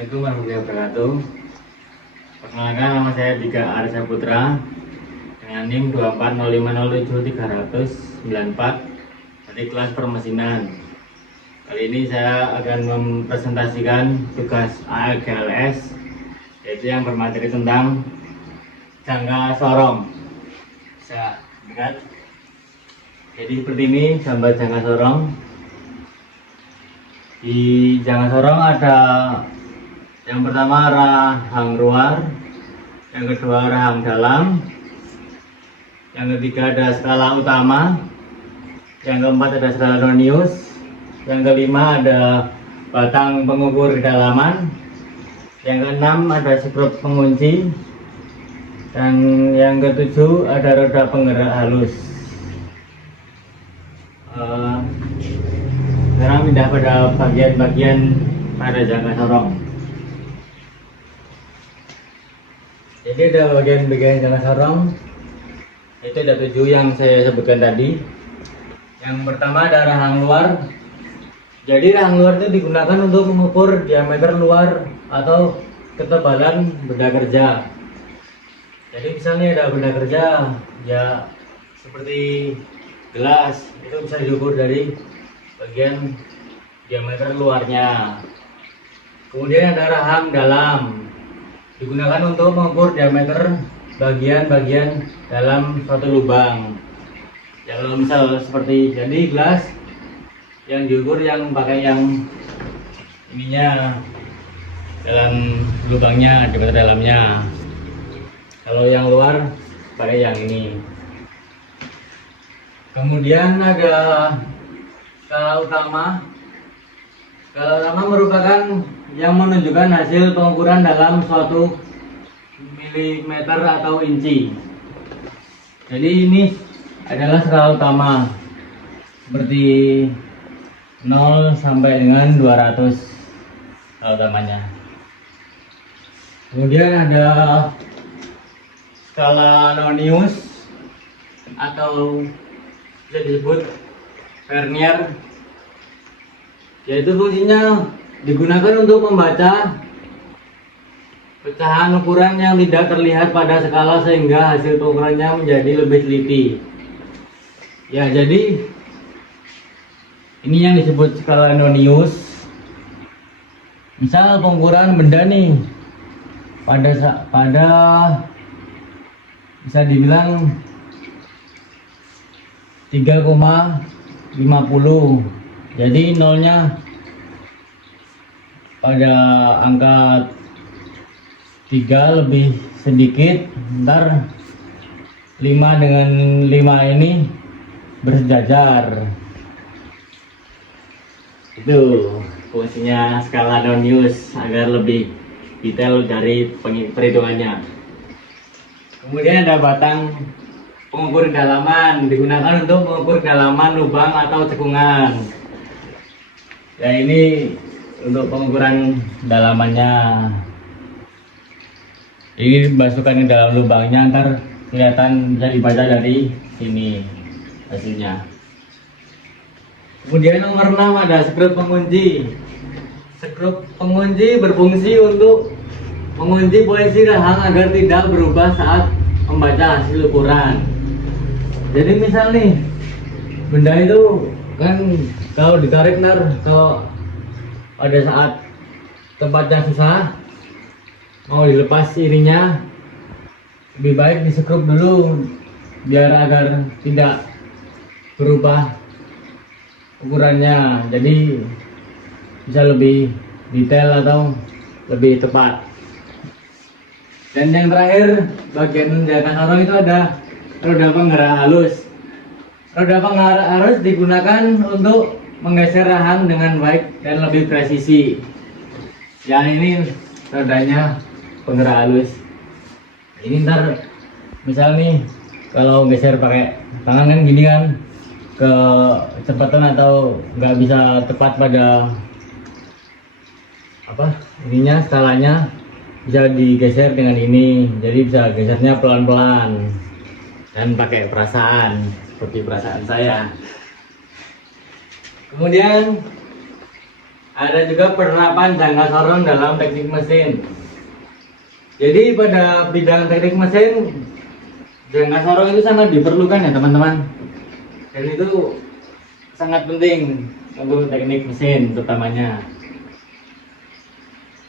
Assalamualaikum warahmatullahi wabarakatuh. Perkenalkan, nama saya Dika Arisa Putra dengan NIM 240507394 dari kelas permesinan. Kali ini saya akan mempresentasikan tugas ALGLS, yaitu yang bermateri tentang jangka sorong. Bisa lihat. Jadi seperti ini gambar jangka sorong. Di jangka sorong ada yang pertama rahang luar, yang kedua rahang dalam, yang ketiga ada skala utama, yang keempat ada skala nonius, yang kelima ada batang pengukur kedalaman, yang keenam ada sekrup pengunci, dan yang ketujuh ada roda penggerak halus. Sekarang pindah pada bagian-bagian pada jangka sorong. Jadi ada bagian-bagian jangka sorong, itu ada 7 yang saya sebutkan tadi. Yang pertama ada rahang luar. Jadi rahang luar itu digunakan untuk mengukur diameter luar atau ketebalan benda kerja. Jadi misalnya ada benda kerja ya seperti gelas, itu bisa diukur dari bagian diameter luarnya. Kemudian ada rahang dalam, digunakan untuk mengukur diameter bagian-bagian dalam suatu lubang. Ya, kalau misal seperti jadi gelas yang diukur yang pakai yang ininya dalam lubangnya, diameter dalamnya. Kalau yang luar pakai yang ini. Kemudian ada skala utama. Skala utama merupakan yang menunjukkan hasil pengukuran dalam suatu milimeter atau inci. Jadi ini adalah skala utama seperti 0 sampai dengan 200 skala utamanya. Kemudian ada skala nonius atau bisa disebut vernier, yaitu fungsinya digunakan untuk membaca pecahan ukuran yang tidak terlihat pada skala sehingga hasil pengukurannya menjadi lebih teliti. Ya, jadi ini yang disebut skala nonius. Misal pengukuran benda nih pada bisa dibilang 3,50. Jadi nolnya pada angka 3 lebih sedikit, ntar 5 dengan 5 ini bersejajar. Itu fungsinya skala nonius agar lebih detail dari perhitungannya. Kemudian ada batang pengukur kedalaman, digunakan untuk mengukur kedalaman lubang atau cekungan. Ya, ini untuk pengukuran dalamannya. Ini dimasukkan ke dalam lubangnya, ntar kelihatan, bisa dibaca dari sini hasilnya. Kemudian nomor 6 ada sekrup pengunci. Sekrup pengunci berfungsi untuk mengunci posisi rahang agar tidak berubah saat membaca hasil ukuran. Jadi misal nih benda itu kan kalau ditarik kalau pada saat tempatnya susah mau dilepas ininya, lebih baik disekrup dulu biar agar tidak berubah ukurannya, jadi bisa lebih detail atau lebih tepat. Dan yang terakhir bagian jangka sorong itu ada roda penggerak halus. Roda penggerak halus digunakan untuk menggeser rahang dengan baik dan lebih presisi. Ya, ini rodanya penggerak halus. Ini ntar misal nih kalau geser pakai tangan kan gini kan, kecepatan atau nggak bisa tepat pada ininya, skalanya bisa digeser dengan ini. Jadi bisa gesernya pelan-pelan dan pakai perasaan, seperti perasaan saya. Kemudian Ada juga penerapan jangka sorong dalam teknik mesin. Jadi pada bidang teknik mesin, jangka sorong itu sangat diperlukan ya teman-teman. Dan itu sangat penting untuk teknik mesin terutamanya.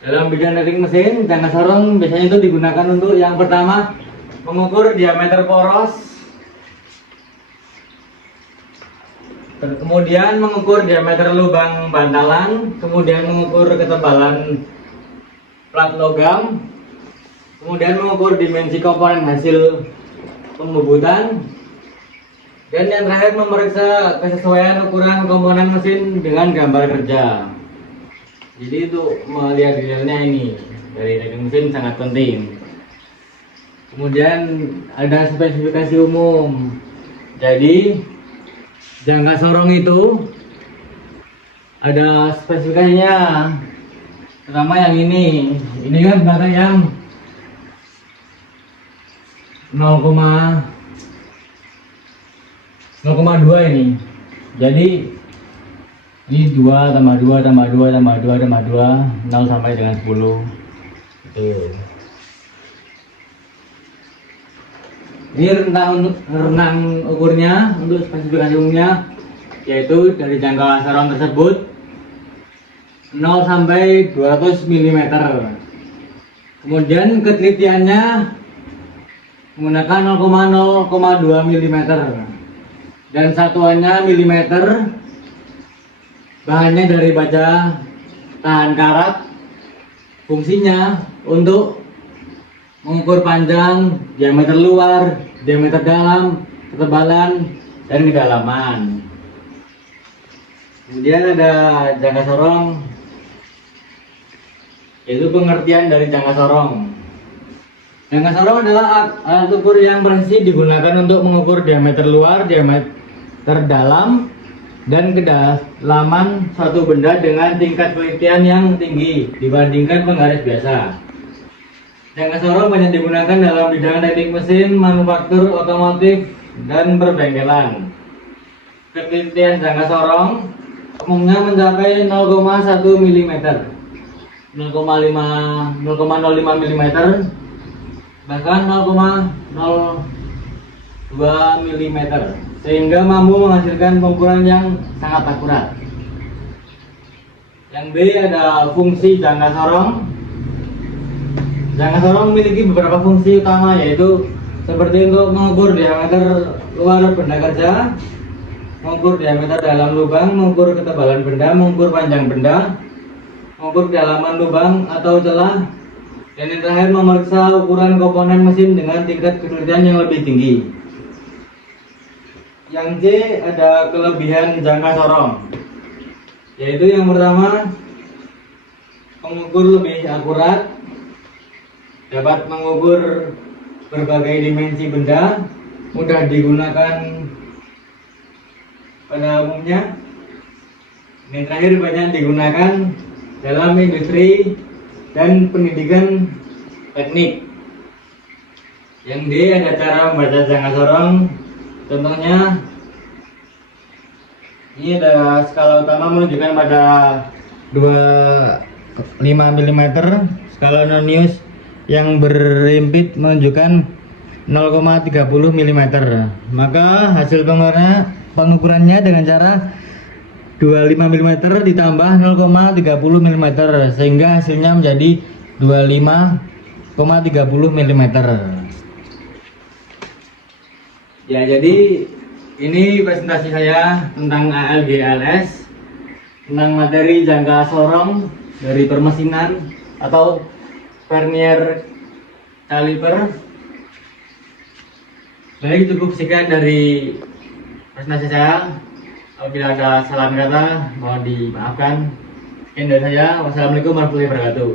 Dalam bidang teknik mesin, jangka sorong biasanya itu digunakan untuk yang pertama mengukur diameter poros, kemudian mengukur diameter lubang bantalan, kemudian mengukur ketebalan plat logam, kemudian mengukur dimensi komponen hasil pembubutan, dan yang terakhir memeriksa kesesuaian ukuran komponen mesin dengan gambar kerja. Jadi itu melihat detailnya ini dari teknik mesin sangat penting. Kemudian ada spesifikasi umum. Jadi jangka sorong itu ada spesifikasinya. Pertama yang ini kan belakang yang 0,2 ini. Jadi ini 2 tambah 2 tambah 2 tambah 2 tambah 2 0 sampai dengan 10. Gitu. Ini rentang ukurnya untuk spesifikasi umumnya yaitu dari jangka sorong tersebut 0 sampai 200 mm. Kemudian ketelitiannya menggunakan 0,2 mm dan satuannya milimeter. Bahannya dari baja tahan karat. Fungsinya untuk mengukur panjang, diameter luar, diameter dalam, ketebalan, dan kedalaman. Kemudian ada jangka sorong, yaitu pengertian dari jangka sorong. Jangka sorong adalah alat ukur yang presisi digunakan untuk mengukur diameter luar, diameter dalam, dan kedalaman suatu benda dengan tingkat penelitian yang tinggi dibandingkan penggaris biasa. Jangka sorong banyak digunakan dalam bidang teknik mesin, manufaktur, otomotif, dan perbengkelan. Ketelitian jangka sorong umumnya mencapai 0,1 mm, 0,05 mm, bahkan 0,02 mm, sehingga mampu menghasilkan pengukuran yang sangat akurat. Yang B ada fungsi jangka sorong. Jangka sorong memiliki beberapa fungsi utama, yaitu seperti untuk mengukur diameter luar benda kerja, mengukur diameter dalam lubang, mengukur ketebalan benda, mengukur panjang benda, mengukur kedalaman lubang atau celah, dan yang terakhir memeriksa ukuran komponen mesin dengan tingkat ketelitian yang lebih tinggi. Yang C ada kelebihan jangka sorong, yaitu yang pertama mengukur lebih akurat, dapat mengukur berbagai dimensi benda, mudah digunakan pada umumnya. Yang terakhir banyak digunakan dalam industri dan pendidikan teknik. Yang D ada cara membaca jangka sorong. Contohnya ini ada skala utama menunjukkan pada 25 mm, skala nonius yang berimpit menunjukkan 0,30 mm. Maka hasil pengukurannya dengan cara 25 mm ditambah 0,30 mm sehingga hasilnya menjadi 25,30 mm. Ya, jadi ini presentasi saya tentang ALGLS, tentang materi jangka sorong dari permesinan atau vernier caliper. Baik, cukup sekian dari presentasi saya. Apabila ada salah kata mohon dimaafkan. Sekian dari saya. Wassalamualaikum warahmatullahi wabarakatuh.